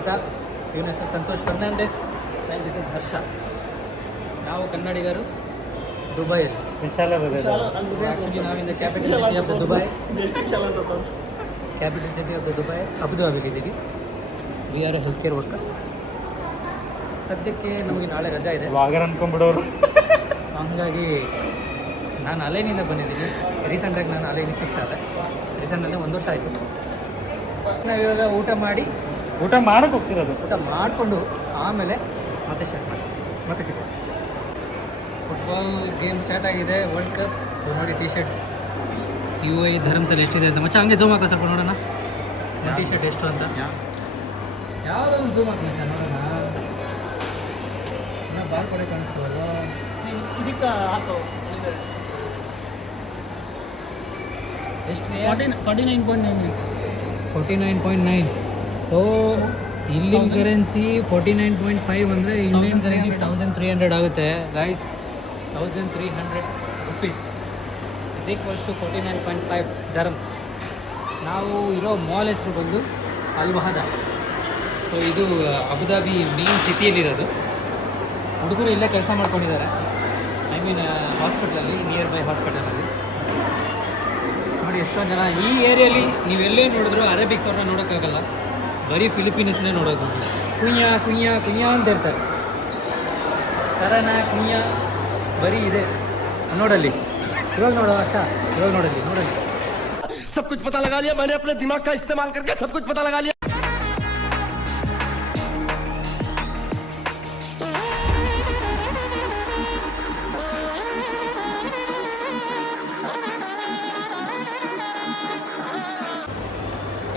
ಅಂತ. ಇವನ ಹೆಸರು Santosh Fernandes and this is Harsha. ನಾವು ಕನ್ನಡಿಗರು ದುಬೈಯಲ್ಲಿ. ಆ್ಯಕ್ಚುಲಿ ನಾವಿಂದ capital city of the Dubai, capital city of the Dubai ಅಬುಧಾಬಿಲಿದ್ದೀವಿ. We are health care workers. ಸದ್ಯಕ್ಕೆ ನಮಗೆ ನಾಳೆ ರಜಾ ಇದೆ ಅನ್ಕೊಂಡ್ಬಿಡೋರು. ಹಂಗಾಗಿ ನಾನು ಅಲೇನಿಂದ ಬಂದಿದ್ದೀನಿ. ರೀಸೆಂಟಾಗಿ ನಾನು ಅಲೇನಿ ಶಿಫ್ಟ್ ಆದೆ. ರೀಸೆಂಟಲ್ಲಿ 1 ವರ್ಷ ಆಯಿತು. ನಾವಿವಾಗ ಊಟ ಮಾಡೋಕ್ಕೆ ಹೋಗ್ತಿರೋದು. ಊಟ ಮಾಡಿಕೊಂಡು ಆಮೇಲೆ ಮತ್ತೆ ಸ್ಟಾರ್ಟ್ ಮಾಡಿ ಮತ್ತೆ ಸಿಗೋಣ. ಫುಟ್ಬಾಲ್ ಗೇಮ್ ಸ್ಟಾರ್ಟ್ ಆಗಿದೆ, ವರ್ಲ್ಡ್ ಕಪ್. ಸೊ ನೋಡಿ ಟಿ ಶರ್ಟ್ಸ್ UAE ಧರ್ಮಸ್ಥಳ ಎಷ್ಟಿದೆ ಅಂತ. ಮಚ್ಚ ಹಂಗೆ ಝೂಮ್ ಹಾಕೋ ಸ್ವಲ್ಪ ನೋಡೋಣ ಟಿ ಶರ್ಟ್ ಎಷ್ಟು ಅಂತ. ಯಾವುದೋ ಒಂದು ಝೂಮ್ ಹಾಕಿ ಮಚ್ಚ ನೋಡೋಣ. ಬಾರ್ ಕೊಡೆ ಕಾಣಿಸ್ಬೋದು. ಇದಕ್ಕೆ ಹಾಕೋ ಎಷ್ಟು 49.9. ಸೊ ಇಲ್ಲಿನ ಕರೆನ್ಸಿ 49.5 ಅಂದರೆ ಇಂಡಿಯನ್ ಕರೆನ್ಸಿ 1300 ಆಗುತ್ತೆ guys. 1300 rupees is equals to 49.5 dirhams. ನಾವು ಇರೋ ಮಾಲ್ ಹೆಸರು ಬಂದು ಅಲ್ ವಹದಾ. ಸೊ ಇದು ಅಬುಧಾಬಿ ಮೇನ್ ಸಿಟಿಯಲ್ಲಿರೋದು. ಹುಡುಗರು ಇಲ್ಲೇ ಕೆಲಸ ಮಾಡ್ಕೊಂಡಿದ್ದಾರೆ. ಐ ಮೀನ್ ಹಾಸ್ಪಿಟಲಲ್ಲಿ, ನಿಯರ್ ಬೈ ಹಾಸ್ಪಿಟಲಲ್ಲಿ. ನೋಡಿ ಎಷ್ಟೊಂದು ಜನ ಈ ಏರಿಯಲ್ಲಿ ನೀವೆಲ್ಲೇ ನೋಡಿದ್ರು ಅರೇಬಿಕ್ಸ್ ಅವ್ರನ್ನ ನೋಡೋಕ್ಕಾಗಲ್ಲ, ಬರೀ ಫಿಲಿಪೀನ್ಸ್ನೇ ನೋಡೋದು. ಕುಯ್ಯ ಕುಯ್ಯ ಕುಯ್ಯ ಅಂತ ಇರ್ತಾರೆ. ತರನ ಕುಯ್ಯ ಬರೀ ಇದೆ ನೋಡಲ್ಲಿ. ಇವಾಗ ನೋಡೋ ಅಕ್ಕ, ಇವಾಗ ನೋಡಲ್ಲಿ सब कुछ पता लगा लिया मैंने अपने दिमाग का इस्तेमाल करके सब कुछ पता लगा लिया.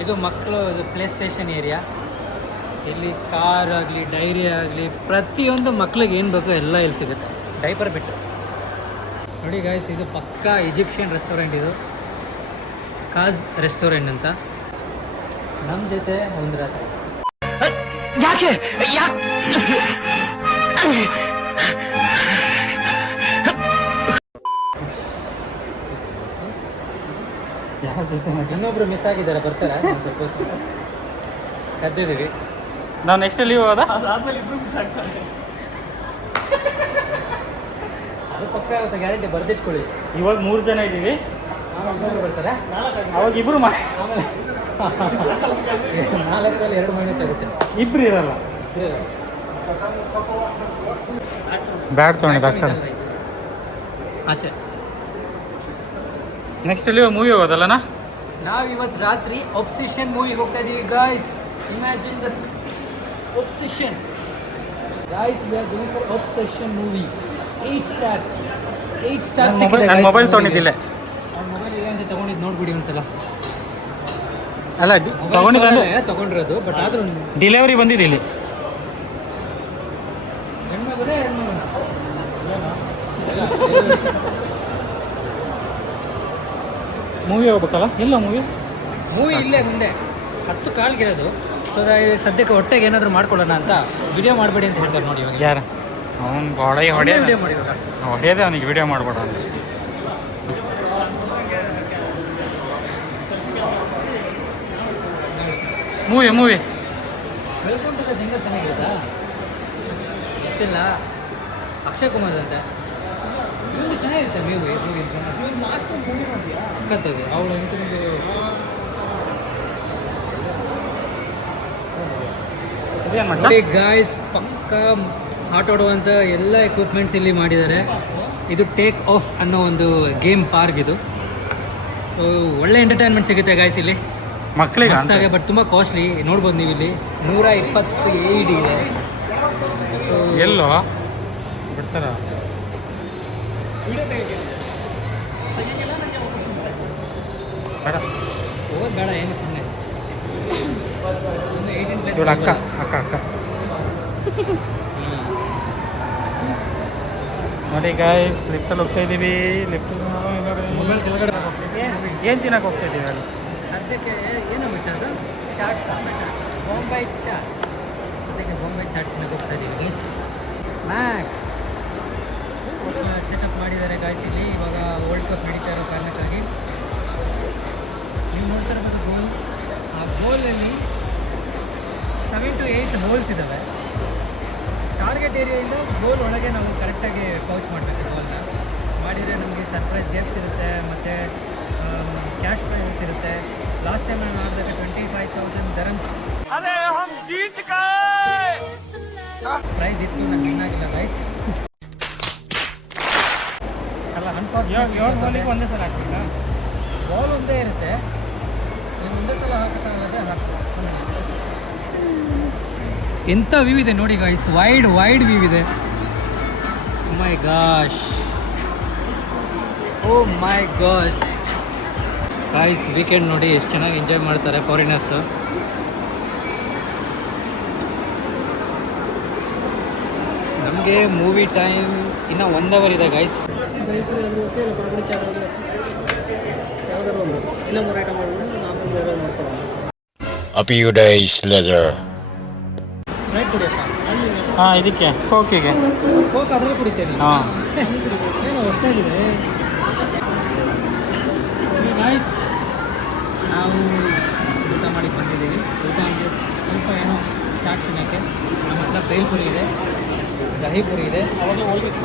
ಇದು ಮಕ್ಕಳು ಪ್ಲೇ ಸ್ಟೇಷನ್ ಏರಿಯಾ. ಇಲ್ಲಿ ಕಾರ್ ಆಗಲಿ, ಡೈರಿ ಆಗಲಿ, ಪ್ರತಿಯೊಂದು ಮಕ್ಳಿಗೆ ಏನು ಬೇಕೋ ಎಲ್ಲ ಇಲ್ಲಿ ಸಿಗುತ್ತೆ, ಡೈಪರ್ ಬಿಟ್ಟು. ನೋಡಿ ಗಾಯ್ಸ್, ಇದು ಪಕ್ಕಾ ಈಜಿಪ್ಷಿಯನ್ ರೆಸ್ಟೋರೆಂಟ್. ಇದು ಕಾಜ್ ರೆಸ್ಟೋರೆಂಟ್ ಅಂತ. ನಮ್ಮ ಜೊತೆ ಒಂದು ರಾತ್ರಿ ಯಾಕೆ ಇನ್ನೊಬ್ರು ಮಿಸ್ ಆಗಿದ್ದಾರೆ, ಬರ್ತಾರೆ ಸ್ವಲ್ಪ ಹೊತ್ತು. ಕದ್ದಿದ್ದೀವಿ ನಾವು ನೆಕ್ಸ್ಟ್ ಲೀವ್ ಹೋದ ಅದಾದ್ಮೇಲೆ ಇಬ್ರು ಮಿಸ್ ಆಗ್ತಾರೆ. ಅದು ಪಕ್ಕ ಇವತ್ತು ಗ್ಯಾರಂಟಿ ಬರ್ದಿಟ್ಕೊಳ್ಳಿ. ಇವಾಗ 3 ಜನ ಇದ್ದೀವಿ, ಇನ್ನೊಬ್ರು ಬರ್ತಾರೆ. ಅವಾಗ ಇಬ್ರು ಆಮೇಲೆ 4ರಲ್ಲಿ 2 ಮೈನಸ್ ಆಗುತ್ತೆ. ಇಬ್ರು ಇರಲ್ಲ. ಬ್ಯಾಡ್ ತೊಗೊಂಡಿದ್ದ ಆಚೆ. ನೆಕ್ಸ್ಟ್ ಲೀವ್ ಮೂವಿ ಹೋಗೋದಲ್ಲನಾ? ನಾವು ಇವತ್ತು ರಾತ್ರಿ ಒಬ್ಸೆಷನ್ ಮೂವಿಗೆ ಹೋಗ್ತಾ ಇದ್ದೀವಿ guys. Imagine the obsession guys. We are going for obsession movie. 8 stars. ನನ್ನ ಮೊಬೈಲ್ ತೊಗೊಂಡಿದ್ದಿಲ್ಲ. ಅವ್ನ ಮೊಬೈಲ್ ಇಲ್ಲ ಅಂತ ತೊಗೊಂಡಿದ್ದು ನೋಡ್ಬಿಡಿ ಒಂದ್ಸಲ. ಅಲ್ಲ ತೊಗೊಂಡಿರೋದು, ಬಟ್ ಆದ್ರೂ ಡಿಲಿವರಿ ಬಂದಿದೆ ಇಲ್ಲಿ. ಹೆಣ್ಮಗುದೇ ಮೂವಿ ಹೋಗ್ಬೇಕಲ್ಲ? ಇಲ್ಲ ಮೂವಿ ಇಲ್ಲೇ ಮುಂದೆ 10 ಕಾಲ್ಗಿರೋದು. ಸೊ ಸದ್ಯಕ್ಕೆ ಹೊಟ್ಟೆಗೆ ಏನಾದರೂ ಮಾಡ್ಕೊಳ್ಳೋಣ ಅಂತ. ವಿಡಿಯೋ ಮಾಡಬೇಡಿ ಅಂತ ಹೇಳ್ತಾರೆ ನೋಡಿ ಇವಾಗ. ಯಾರು ಅವ್ನು ಹೊಡೆಯೋದೇ ವಿಡಿಯೋ ಮಾಡಿದಾಗ ಅವನಿಗೆ ವಿಡಿಯೋ ಮಾಡ್ಬೇಡ ಅಂತ. Movie welcome to the jungle ಚೆನ್ನಾಗಿರುತ್ತಾ ಗೊತ್ತಿಲ್ಲ. ಅಕ್ಷಯ್ ಕುಮಾರ್ ಅಂತ ಇನ್ನೊಂದು ಚೆನ್ನಾಗಿರುತ್ತೆ ಮೂವಿ ಸಖತ್ತಾಗಿ. ಅವಳು ಇಂಟರ್ವ್ಯೂ ನೋಡಿ ಗಾಯ್ಸ್, ಪಕ್ಕ ಆಟ ಆಡುವಂಥ ಎಲ್ಲ ಎಕ್ವಿಪ್ಮೆಂಟ್ಸ್ ಇಲ್ಲಿ ಮಾಡಿದ್ದಾರೆ. ಇದು ಟೇಕ್ ಆಫ್ ಅನ್ನೋ ಒಂದು ಗೇಮ್ ಪಾರ್ಕ್ ಇದು. ಸೊ ಒಳ್ಳೆ ಎಂಟರ್ಟೈನ್ಮೆಂಟ್ ಸಿಗುತ್ತೆ ಗಾಯ್ಸ್ ಇಲ್ಲಿ ಮಕ್ಕಳಿಗೆ. ಮಸ್ತಾಗೆ, ಬಟ್ ತುಂಬ ಕಾಸ್ಟ್ಲಿ. ನೋಡ್ಬೋದು ನೀವು ಇಲ್ಲಿ 120 AED ಇದೆ. ಸೊ ಎಲ್ಲೋ ಬಿಡ್ತಾರ ಬೇಡ, ಹೋಗೋದು ಬೇಡ, ಏನು ಸುಮ್ಮನೆ. ಒಂದು 18+ ಇವಳು ಅಕ್ಕ. ನೋಡಿ ಗಾಯ್ಸ್, ಲಿಫ್ಟಲ್ಲಿ ಹೋಗ್ತಾ ಇದ್ದೀವಿ. ಮೊಬೈಲ್ ಕೆಳಗಡೆ ಏನು ತಿನ್ನಕ್ಕೆ ಹೋಗ್ತಾ ಇದ್ದೀವಿ ಅಲ್ಲಿ? ಸದ್ಯಕ್ಕೆ ಏನು ಅದು ಬಾಂಬೈ ಚಾಟ್ಸ್. ಸದ್ಯಕ್ಕೆ ಬಾಂಬೈ ಚಾಟ್ಸ್ ತಿನ್ನಕ್ಕೆ ಹೋಗ್ತಾ ಇದ್ದೀವಿ. ಮ್ಯಾಕ್ಸ್ ಸೆಟಪ್ ಮಾಡಿದ್ದಾರೆ ಗಾಯ್ಸ್ ಇಲ್ಲಿ. ಇವಾಗ ವರ್ಲ್ಡ್ ಕಪ್ ನಡೀತಾ ಇರೋ ಕಾರಣಕ್ಕಾಗಿ ನೀವು ನೋಡ್ತಾ ಇರ್ಬೋದು ಗೋಲ್. ಆ ಗೋಲಲ್ಲಿ 7 ಟು 8 ಹೋಲ್ಸ್ ಇದ್ದಾವೆ. ಟಾರ್ಗೆಟ್ ಏರಿಯಾಯಿಂದ ಗೋಲ್ ಒಳಗೆ ನಾವು ಕರೆಕ್ಟಾಗಿ ಪೌಚ್ ಮಾಡಬೇಕು. ಗೋಲ್ನ ಮಾಡಿದರೆ ನಮಗೆ ಸರ್ಪ್ರೈಸ್ ಗಿಫ್ಟ್ಸ್ ಇರುತ್ತೆ ಮತ್ತು ಕ್ಯಾಶ್ ಪ್ರೈಸಸ್ ಇರುತ್ತೆ. ಲಾಸ್ಟ್ ಟೈಮ್ ನಾನು ಆಡಿದಾಗ 25,000 dirhams ಪ್ರೈಸ್ ಇತ್ತು. ನನಗೆ ವಿನ್ ಆಗಿಲ್ಲ ಗೈಸ್. ಅಲ್ಲ ಬಾಲಿಗೆ ಒಂದೇ ಸಲ ಹಾಕ್ಬೇಕಾ? ಬಾಲ್ ಒಂದೇ ಇರುತ್ತೆ. ನೀವು ಒಂದೇ ಸಲ ಹಾಕೋಕ್ಕಾಗದೆ ಎಂಥ ವ್ಯೂ ಇದೆ ನೋಡಿ ಗೈಸ್. ವೈಡ್ ವ್ಯೂ ಇದೆ. ಮೈ ಗಾಶ್, ಓ ಮೈ ಗಾಡ್ ಗೈಸ್. ವೀಕೆಂಡ್ ನೋಡಿ ಎಷ್ಟು ಚೆನ್ನಾಗಿ ಎಂಜಾಯ್ ಮಾಡ್ತಾರೆ ಫಾರಿನರ್ಸು. ನಮಗೆ ಮೂವಿ ಟೈಮ್ ಇನ್ನೂ 1 hour ಇದೆ guys. A few days later. Right ಕುಡಿಯಪ್ಪ. ಹಾಂ, ಇದಕ್ಕೆ ಕೋಕಿಗೆ. ಕೋಕ್ ಅದರಲ್ಲಿ ಕುಡಿತೇನೆ. ಹಾಂ, ಏನೋ ಹೊತ್ತಾಗಿದೆ ಗೈಸ್. ನಾವು ಊಟ ಮಾಡಿ ಬಂದಿದ್ದೀವಿ. ಊಟ ಅಂದರೆ ಸ್ವಲ್ಪ ಏನೋ ಚಾಟ್ ತಿನ್ನೋಕ್ಕೆ. ನಮ್ಮ ಹತ್ರ ಬೇಲ್ಪುರಿ ಇದೆ, ದಹಿಪುರಿ ಇದೆ,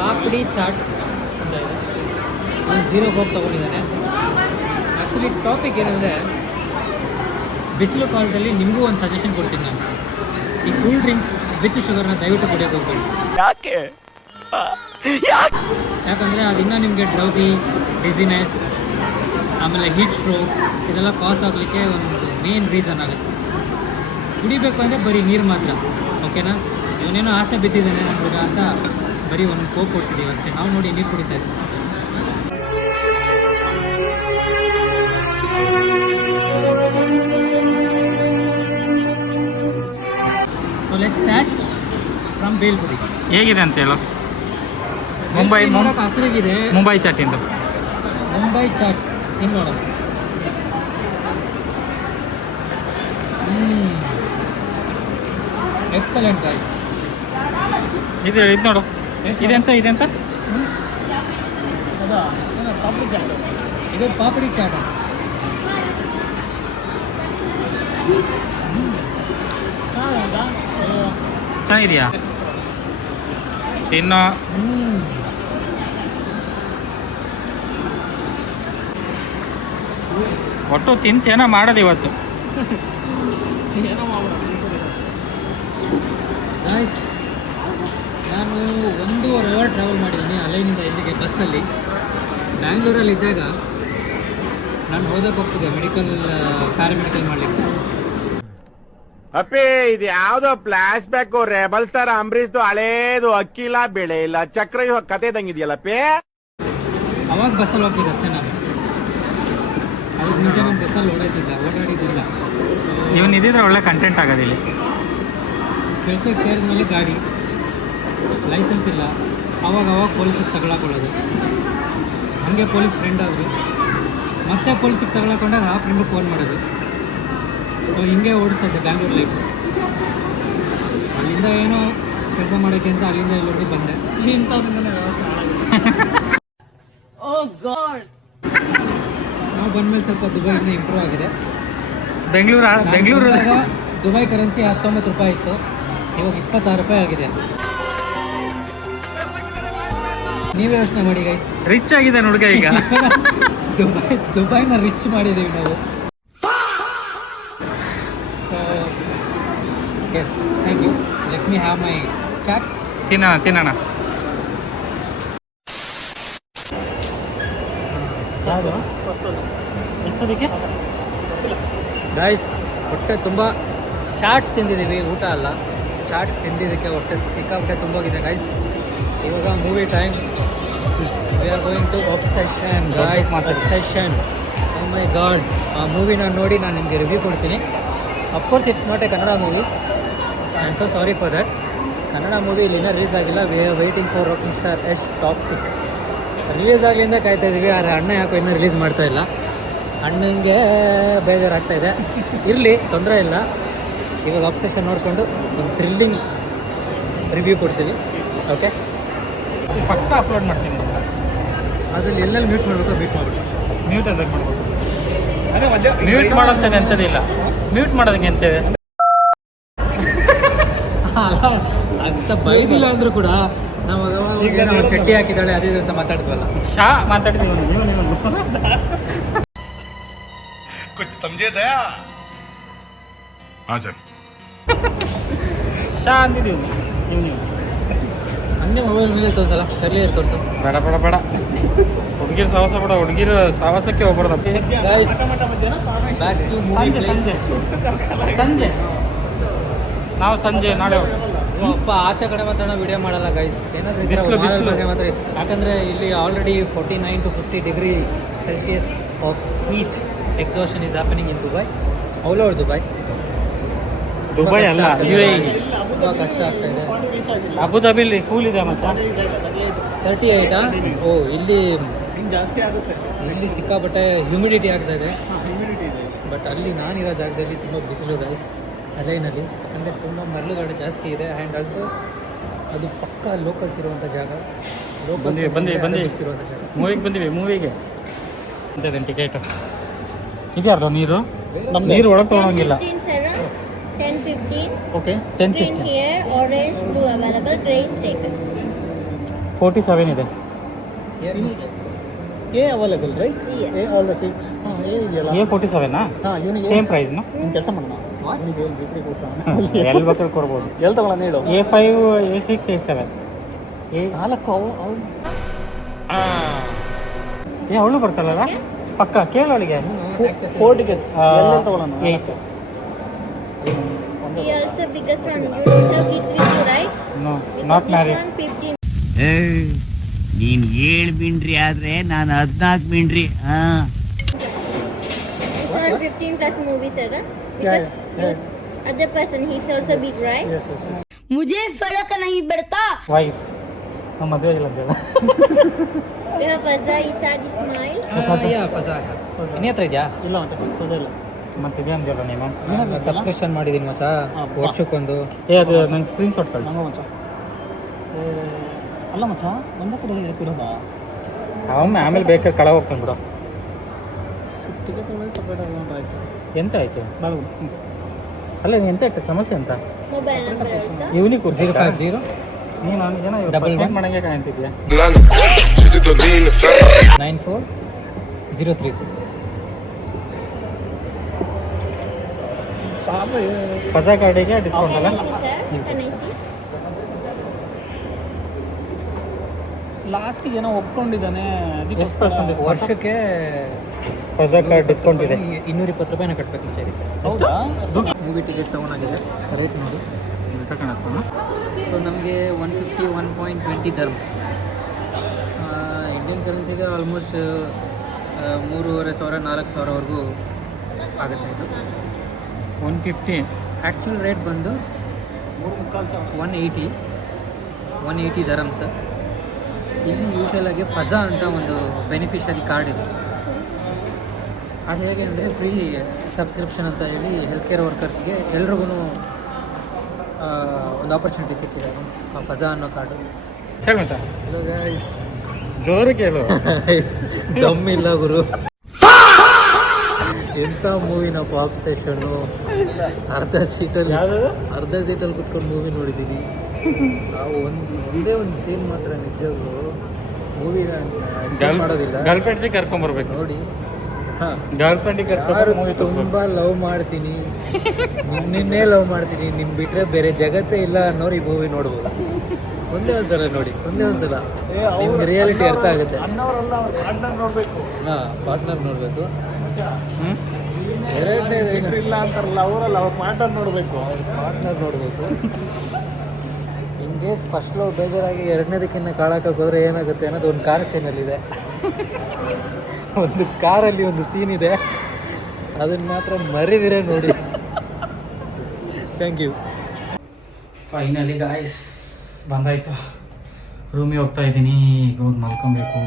ಪಾಪಡಿ ಚಾಟ್ ಅಂತ ಇದೆ. ಒಂದು 0 ಕೋಕ್ ತೊಗೊಂಡಿದ್ದಾನೆ. ಆ್ಯಕ್ಚುಲಿ ಟಾಪಿಕ್ ಏನಂದರೆ, ಬಿಸಿಲು ಕಾಲದಲ್ಲಿ ನಿಮಗೂ ಒಂದು ಸಜೆಷನ್ ಕೊಡ್ತೀನಿ ನಾನು. ಈ ಕೂಲ್ ಡ್ರಿಂಕ್ಸ್ ವಿತ್ ಶುಗರ್ನ ದಯವಿಟ್ಟು ಕುಡಿಯೋಕೆ ಹೋಗ್ಬೇಡಿ. ಯಾಕಂದರೆ ಅದನ್ನು ನಿಮಗೆ ಡ್ರೌಸಿ, ಡಿಸಿನೆಸ್, ಆಮೇಲೆ ಹೀಟ್ ಸ್ಟ್ರೋಕ್ ಇದೆಲ್ಲ ಕಾಸ್ ಆಗಲಿಕ್ಕೆ ಒಂದು ಮೇನ್ ರೀಸನ್ ಆಗುತ್ತೆ. ಕುಡಿಬೇಕು ಅಂದರೆ ಬರೀ ನೀರು ಮಾತ್ರ, ಓಕೆನಾ? ಇವನೇನೋ ಆಸೆ ಬಿದ್ದಿದ್ದಾನೆ ನಮ್ಗೆ ಅಂತ ಬರೀ ಒಂದು ಕೋಕ್ ಕೊಡ್ತಿದ್ದೀವಿ ಅಷ್ಟೇ. ನಾವು ನೋಡಿ ನೀರು ಕುಡಿತಾ ಇದ್ದೀವಿ. So let's start from bhelpuri. ಹೇಗಿದೆ ಅಂತ ಹೇಳು. ಹಸಿರಿಗಿದೆ ಮುಂಬೈ ಚಾಟಿಂದ. ಮುಂಬೈ ಚಾಟ್ ಹಿಂಗೆ ನೋಡೋಣ. Excellent guys. ಇದು ನೋಡು. ಇದೆಂತ ಇದು ಪಾಪಡಿ ಚಾಟ್. ಚೆನ್ನಾಗಿದೆಯಾ? ತಿನ್ನೋ. ಒಟ್ಟು ತಿನ್ಸಿ ಏನೋ ಮಾಡೋದು ಇವತ್ತು. ಗಾಯ್ಸ್, ನಾನು 1.5 hour ಟ್ರಾವೆಲ್ ಮಾಡಿದ್ದೀನಿ ಅಲ್ಲೈನಿಂದ ಇಲ್ಲಿಗೆ ಬಸ್ಸಲ್ಲಿ. ಬ್ಯಾಂಗ್ಳೂರಲ್ಲಿದ್ದಾಗ ನಾನು ಓದಕ್ಕೆ ಹೋಗ್ತಿದ್ದೆ, ಪ್ಯಾರಾಮೆಡಿಕಲ್ ಮಾಡಲಿಕ್ಕೆ. ಅಪ್ಪಿ ಇದು ಯಾವ್ದೋ ಫ್ಲಾಶ್ ಬ್ಯಾಕ್ ರೆಬಲ್ ತರ ಅಂಬರೀಶ್ದು ಹಳೇದು ಅಕ್ಕಿಲ್ಲ ಬೆಳೆ ಇಲ್ಲ ಚಕ್ರ ಇವಾಗ ಕತೆ ಇದ್ದಂಗಿದೆಯಲ್ಲಪ್ಪಿ. ಅವಾಗ ಬಸ್ಸಲ್ಲಿ ಹೋಗ್ತಿದ್ದೆ ಅಷ್ಟೇ ನಾನು. ಅದಕ್ಕೆ ಮುಂಚೆ ನಾನು ಬಸ್ಸಲ್ಲಿ ಓಡಾಡಿದ್ದಿಲ್ಲ. ಇವನು ಇದ್ದಿದ್ರೆ ಒಳ್ಳೆ ಕಂಟೆಂಟ್ ಆಗೋದಿಲ್ಲ. ಕೆಲಸಕ್ಕೆ ಸೇರಿದ ಮೇಲೆ ಗಾಡಿ ಲೈಸೆನ್ಸ್ ಇಲ್ಲ. ಅವಾಗ ಪೊಲೀಸಿಗೆ ತಗೊಳಕೊಳ್ಳೋದು. ಹಾಗೆ ಪೊಲೀಸ್ ಫ್ರೆಂಡ್ ಆದರು. ಮತ್ತೆ ಪೊಲೀಸಿಗೆ ತಗೊಳಕೊಂಡಾಗ ಆ ಫ್ರೆಂಡಿಗೆ ಫೋನ್ ಮಾಡೋದು. ಸೊ ಹಿಂಗೆ ಓಡಿಸ್ತಾ ಇದ್ದೆ ಬ್ಯಾಂಗ್ಳೂರ್ ಲೈಫ್. ಅಲ್ಲಿಂದ ಏನೋ ಕೆಲಸ ಮಾಡೋಕ್ಕೆ ಅಂತ ಅಲ್ಲಿಂದ ಇಲ್ಲಿವರೆಗೂ ಬಂದೆ. ನಾವು ಬಂದಮೇಲೆ ಸ್ವಲ್ಪ ದುಬೈಯಿಂದ ಇಂಪ್ರೂವ್ ಆಗಿದೆ. ಬೆಂಗಳೂರು ದುಬೈ ಕರೆನ್ಸಿ 19 ರೂಪಾಯಿ ಇತ್ತು, ಇವಾಗ 26 ರೂಪಾಯಿ ಆಗಿದೆ. ನೀವೇ ಯೋಚನೆ ಮಾಡಿ ಗೈಸ್. ರಿಚ್ ಆಗಿದೆ ಹುಡುಗ ಈಗ. ದುಬೈನ ರಿಚ್ ಮಾಡಿದ್ದೀವಿ ನಾವು. So yes, thank you. Let me have my chaats. ತಿನ್ನೋಣ. ಎಷ್ಟೊತ್ತಿಗೆ ಗೈಸ್ ಹೊಟ್ಟೆ ತುಂಬ ಚಾಟ್ಸ್ ತಿಂದಿದ್ದೀವಿ, ಊಟ ಅಲ್ಲ. ಚಾಟ್ಸ್ ತಿಂದಿದ್ದಕ್ಕೆ ಹೊಟ್ಟೆ ಸಿಕ್ಕಾಪಟ್ಟೆ ತುಂಬೋಗಿದೆ ಗೈಸ್. ಇವಾಗ movie time. We are going to obsession guys. Obsession, oh my god. ಆ ಮೂವಿನ ನೋಡಿ ನಾನು ನಿಮಗೆ ರಿವ್ಯೂ ಕೊಡ್ತೀನಿ. Of course it's not a Kannada movie. I am so sorry for that. Kannada movie ಇಲ್ಲಿನ ರಿಲೀಸ್ ಆಗಿಲ್ಲ. We are waiting for rocking star Yash Toxic. Release ಆಗಲಿಂದ ಕಾಯ್ತಾ ಇದ್ದೀವಿ. ಆದರೆ ಅಣ್ಣ ಯಾಕೋ ಇನ್ನೂ ರಿಲೀಸ್ ಮಾಡ್ತಾ ಇಲ್ಲ. ಅಣ್ಣಂಗೆ ಬೇಜಾರಾಗ್ತಾಯಿದೆ. ಇರಲಿ, ತೊಂದರೆ ಇಲ್ಲ. ಇವಾಗ ಅಬ್ಸೆಷನ್ ನೋಡಿಕೊಂಡು ಒಂದು ಥ್ರಿಲ್ಲಿಂಗ್ ರಿವ್ಯೂ ಕೊಡ್ತೀವಿ. ಓಕೆ, ಪಕ್ಕ ಅಪ್ಲೋಡ್ ಮಾಡ್ತೀನಿ. ಅದರಲ್ಲಿ ಎಲ್ಲೆಲ್ಲಿ ಮ್ಯೂಟ್ ಮಾಡಬೇಕು ಮಾಡ್ಬೇಕು. ಮ್ಯೂಟ್ ಅದಕ್ಕೆ ಮಾಡ್ಬೇಕು. ಮ್ಯೂಟ್ ಮಾಡೋಂಥದ್ದು ಎಂಥದಿಲ್ಲ. ಮ್ಯೂಟ್ ಮಾಡೋದಕ್ಕೆ ಎಂತೇವೆ. ಅಂತ ಬೈದಿಲ್ಲ ಅಂದ್ರೂ ಕೂಡ ನಾವು ಅವಾಗ ಚಟ್ಟಿ ಹಾಕಿದ್ದಾಳೆ ಅದೇ ಅಂತ ಮಾತಾಡಿದ್ವಲ್ಲ. ಶಾ ಮಾತಾಡಿದೀವಿ. कुछ समझे दया? हाँ सर. ಶಾ ಅಂದಿದ್ದೀವಿ ನೀವು. ಹಂಗೆ ಮೊಬೈಲ್ ಮೇಲೆ ತೋರಿಸಲ್ಲ ತರಲೇ ತೋರಿಸು. ಬೇಡ ಬೇಡ ಬೇಡ, ಹುಡುಗಿರು ಸಾಹಸ ಬೇಡ, ಹುಡುಗಿರು ಸಾಹಸಕ್ಕೆ ಹೋಗ್ಬಾರ್ದಪ್ಪ. ಬ್ಯಾಕ್ ಟು ಮೂವಿ ಸಂಜೆ ನಾವು ಸಂಜೆ ನಾಳೆ ಅಪ್ಪ ಆಚೆ ಕಡೆ ಮಾತ್ರ ವಿಡಿಯೋ ಮಾಡಲ್ಲ ಗೈಸ್. ಬಿಸ್ಲು, ಬಿಸ್ಲು. ಮಾತ್ರ ಯಾಕಂದರೆ ಇಲ್ಲಿ already 49 to 50 degree Celsius of heat exhaustion is happening in Dubai, all over Dubai. Dubai ಅಲ್ಲ, UAE. ತುಂಬ ಕಷ್ಟ ಆಗ್ತಾ ಇದೆ. ಅಬುದಾಬಿಲಿ ಕೂಲ್ ಇದೆ ಮಚ್ಚ. 38 ಓ ಇಲ್ಲಿ ಜಾಸ್ತಿ ಆಗುತ್ತೆ. ಇಲ್ಲಿ ಸಿಕ್ಕಾಪಟ್ಟೆ ಹ್ಯೂಮಿಡಿಟಿ ಆಗ್ತಾ ಇದೆ. ಹ್ಯೂಮಿಡಿಟಿ ಇದೆ. ಬಟ್ ಅಲ್ಲಿ ನಾನಿರೋ ಜಾಗದಲ್ಲಿ ತುಂಬ ಬಿಸಿಲು ಗೈಸ್ ಅಲೈನಲ್ಲಿ. ಅಂದರೆ ತುಂಬ ಮರಳುಗಾಡು ಜಾಸ್ತಿ ಇದೆ. ಆ್ಯಂಡ್ ಆಲ್ಸೋ ಅದು ಪಕ್ಕ ಲೋಕಲ್ಸ್ ಇರುವಂಥ ಜಾಗ. ಬಂದಿವಿ ಇರುವಂಥ ಜಾಗ. ಮೂವಿಗೆ ಬಂದಿವಿ. ಮೂವಿಗೆ ಅಂತದೇನು ಟಿಕೆಟ್ ಇದ್ಯಾರ್ದು ನೀರು? ನೀರು ಒಳಗೆ ತೊಗೊಳಂಗಿಲ್ಲ. 10:15. Okay, Green 10:15. here, orange, blue available. Gray is taken. 47 ಇದೆ. A available right? Yes. A all the seats. ಹಾಂ ಎ ಇದೆಯಲ್ಲ. A47 ಹಾಂ ಇವನಿಗೆ ಸೇಮ್ ಪ್ರೈಸ್ನ ಒಂದು ಕೆಲಸ ಮಾಡೋಣ. ಇವನಿಗೆ ಎಲ್ಲಿ ಬಿಕ್ರಿ ಕೊಡ್ಸೋಣ. ಎಲ್ಲಿ ಬೇಕಾದ್ರೂ ಕೊಡ್ಬೋದು. ಎಲ್ಲಿ ತಗೊಳ್ಳೋಣ ಹೇಳು. A5, A6, A7. ನಾಲ್ಕು ಅವು ಅವಳು ಬರ್ತಾಳಲ್ಲ ಪಕ್ಕ ಕೇಳೋಳಿಗೆ. 4 ಟಿಕೆಟ್ಸ್ ಎಲ್ಲ ತಗೊಳ್ಳೋಣ. 8. We also biggest one. You don't have kids with you, right? No, Because not this married. one 15. ನೀನ್ 7 ಮಿಂಡ್ರಿ ಆದ್ರೆ ನಾನು 14 ಮಿಂಡ್ರಿ. This one 15 plus movie, sir. Because other person, he's also big, right? Yes yes yes. मुझे फर्क नहीं पड़ता. Wife ನಮ್ಮ ಮದುವೆ ಇಲ್ಲ ಅಂತ ಹೇಳ. We have Fazza, Isad, Ismail. ಫಜಾ ಇನ್ನೇ ಹತ್ರ ಇದೆಯಾ? ಇಲ್ಲ ಮಚ್ಚ ಗೊತ್ತಿಲ್ಲ. ಮತ್ತೆ ಇದೆ ಅಂದ್ಯಲ್ಲ ನೀನು. ಸಬ್ಸ್ಕ್ರಿಪ್ಷನ್ ಮಾಡಿದ್ದೀನಿ ಮಚ್ಚ ವರ್ಷಕ್ಕೊಂದು. ಅದು ನಂಗೆ ಸ್ಕ್ರೀನ್ ಶಾಟ್ ಕಳಿಸಿ. ನಂಗೆ ಮಚ್ಚ ಅಲ್ಲ ಮಚ್ಚ ಒಂದೇ ಕಡೆ ಇರೋದಾ? ಅವನ್ನ ಆಮೇಲೆ ಬೇಕಾದ್ರೆ ಕಳ ಹೋಗ್ತಾನೆ ಬಿಡು. ಟಿಕೆಟ್ ತಗೊಳ್ಳೋದು ಸಪ್ರೇಟ್ ಅಮೌಂಟ್ ಆಯಿತು. ಎಂತ ಆಯ್ತು? ಬೇಡ ಅಲ್ಲ ಎಂತ ಆಯ್ತು ಸಮಸ್ಯೆ ಅಂತ? Mobile number also. ಇವನಿಗೆ 050 ನೀನು ಅವನಿಗೆ Double one. ಮಾಡಂಗೆ ಕಾಣಿಸಿದ್ಯಾ? 94036. ಹೊಸ ಕಾರ್ಡಿಗೆ ಡಿಸ್ಕೌಂಟ್ ಅಲ್ಲ? Can I see, sir? Can I see? ಲಾಸ್ಟಿಗೆ ಏನೋ ಒಪ್ಕೊಂಡಿದ್ದಾನೆ. ಎಷ್ಟು ಪರ್ಸೆಂಟ್ ಡಿಸ್ಕೌಂಟ್? ವರ್ಷಕ್ಕೆ ಹೊಸ ಕಾರ್ಡ್ ಡಿಸ್ಕೌಂಟ್ ಇದೆ. 220 ರೂಪಾಯಿನ ಕಟ್ಟಬೇಕು ಮುಂಚೆ ಇದಕ್ಕೆ. ಹೌದಾ? ಮೂವಿ ಟಿಕೆಟ್ ತೊಗೊಂಡಾಗಿದೆ ರೇಟ್ ನೋಡಿ. ಸೊ ನಮಗೆ 150 1.20 ದರ್ಮ್ಸ್ ಇಂಡಿಯನ್ ಕರೆನ್ಸಿಗೆ ಆಲ್ಮೋಸ್ಟ್ 3,500 4,000ವರೆಗೂ ಆಗುತ್ತೆ ಇದು. 150. ಆ್ಯಕ್ಚುಲ್ ರೇಟ್ ಬಂದು 180 ದರಮ್ಸ್. ಇಲ್ಲಿ ಯೂಶಲಾಗಿ ಫಜಾ ಅಂತ ಒಂದು ಬೆನಿಫಿಷರಿ ಕಾರ್ಡ್ ಇದೆ. ಅದು ಹೇಗೆ ಅಂದರೆ ಫ್ರೀ ಸಬ್ಸ್ಕ್ರಿಪ್ಷನ್ ಅಂತ ಹೇಳಿ ಹೆಲ್ತ್ ಕೇರ್ ವರ್ಕರ್ಸ್ಗೆ ಎಲ್ರಿಗೂ ಒಂದು ಆಪರ್ಚುನಿಟಿ ಸಿಕ್ಕಿದೆ ಆ ಫಜಾ ಅನ್ನೋ ಕಾರ್ಡು. ಹೇಳು ಮಚ್ಚ, ಹಲೋ ಗೈಸ್, ಜೋರು ಕೇಳು. ದಮ್ಮಿಲ್ಲ ಗುರು. ಎಂಥ ಮೂವಿನಪ್ಪ ಆಬ್ಸೆಷನು. ಅರ್ಧ ಸೀಟಲ್ಲಿ ಕುತ್ಕೊಂಡು ಮೂವಿ ನೋಡಿದ್ದೀನಿ. ನಾವು ಒಂದೇ ಒಂದು ಸೀನ್ ಮಾತ್ರ ನಿಜವಾಗ್ಲೂ ಮೂವಿನ ಮಾಡೋದಿಲ್ಲ. ಗರ್ಲ್ ಫ್ರೆಂಡ್ಸಿಗೆ ಕರ್ಕೊಂಬರ್ಬೇಕು ನೋಡಿ. ಹಾಂ, ಗರ್ಲ್ ಫ್ರೆಂಡಿಗೆ ಕರ್ಕೊಂಡು ಮೂವಿ ತುಂಬ ಲವ್ ಮಾಡ್ತೀನಿ, ನಿನ್ನೇ ಲವ್ ಮಾಡ್ತೀನಿ, ನಿನ್ನ ಬಿಟ್ಟರೆ ಬೇರೆ ಜಗತ್ತೇ ಇಲ್ಲ ಅನ್ನೋರು ಈ ಮೂವಿ ನೋಡ್ಬೋದು. ಒಂದೇ ಒಂದ್ಸಲ ನೋಡಿ, ಒಂದೇ ಒಂದ್ಸಲ ನಿಮ್ಗೆ ರಿಯಾಲಿಟಿ ಅರ್ಥ ಆಗುತ್ತೆ. ಅಣ್ಣವರೆಲ್ಲ ಪಾರ್ಟ್ನರ್ ನೋಡಬೇಕು. ಹಾಂ, ಪಾರ್ಟ್ನರ್ ನೋಡಬೇಕು. ಹ್ಞೂ ಎರಡನೇ ಇಲ್ಲ ಅಂತಾರಲ್ಲ ಅವರಲ್ಲ, ಅವ್ರ ಪಾರ್ಟ್ನರ್ ನೋಡಬೇಕು. ಪಾರ್ಟ್ನರ್ ನೋಡಬೇಕು. ಇನ್ ಕೇಸ್ ಫಸ್ಟ್ ಲವ್ ಬೇಜಾರಾಗಿ ಎರಡನೇದಕ್ಕಿಂತ ಕಾಳಕ್ಕೆ ಹೋದರೆ ಏನಾಗುತ್ತೆ ಅನ್ನೋದು ಒಂದು ಕಾರ್ ಸೀನಲ್ಲಿದೆ. ಒಂದು ಕಾರಲ್ಲಿ ಒಂದು ಸೀನ್ ಇದೆ, ಅದನ್ನು ಮಾತ್ರ ಮರಿದಿರೇ ನೋಡಿ. Thank you. ಫೈನಲಿ ಗಾಯ್ಸ್ ಬಂದಾಯಿತು. ರೂಮಿಗೆ ಹೋಗ್ತಾ ಇದ್ದೀನಿ. ಈಗ ಹೋಗಿ ಮಲ್ಕೊಬೇಕು.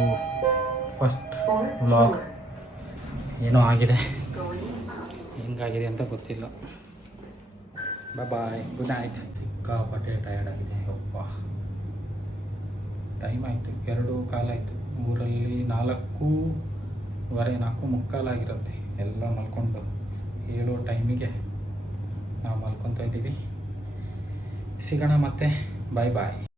ಫಸ್ಟ್ ವ್ಲಾಗ್ ಏನೋ ಆಗಿದೆ, ಹೆಂಗಾಗಿದೆ ಅಂತ ಗೊತ್ತಿಲ್ಲ. ಬಾಯ್, ಗುಡ್ ನೈಟ್. ಸಿಕ್ಕಾಪಟ್ಟೆ ಟಯರ್ಡ್ ಆಗಿದೆ. ಅಪ್ಪ ಟೈಮ್ ಆಯಿತು 2:15 ಆಯಿತು. ಊರಲ್ಲಿ 4:15 4:45 ಎಲ್ಲ ಮಲ್ಕೊಂಡು ಹೇಳೋ ಟೈಮಿಗೆ ನಾವು ಮಲ್ಕೊತಾ ಇದ್ದೀವಿ. ಸಿಗೋಣ ಮತ್ತೆ. ಬಾಯ್ ಬಾಯ್.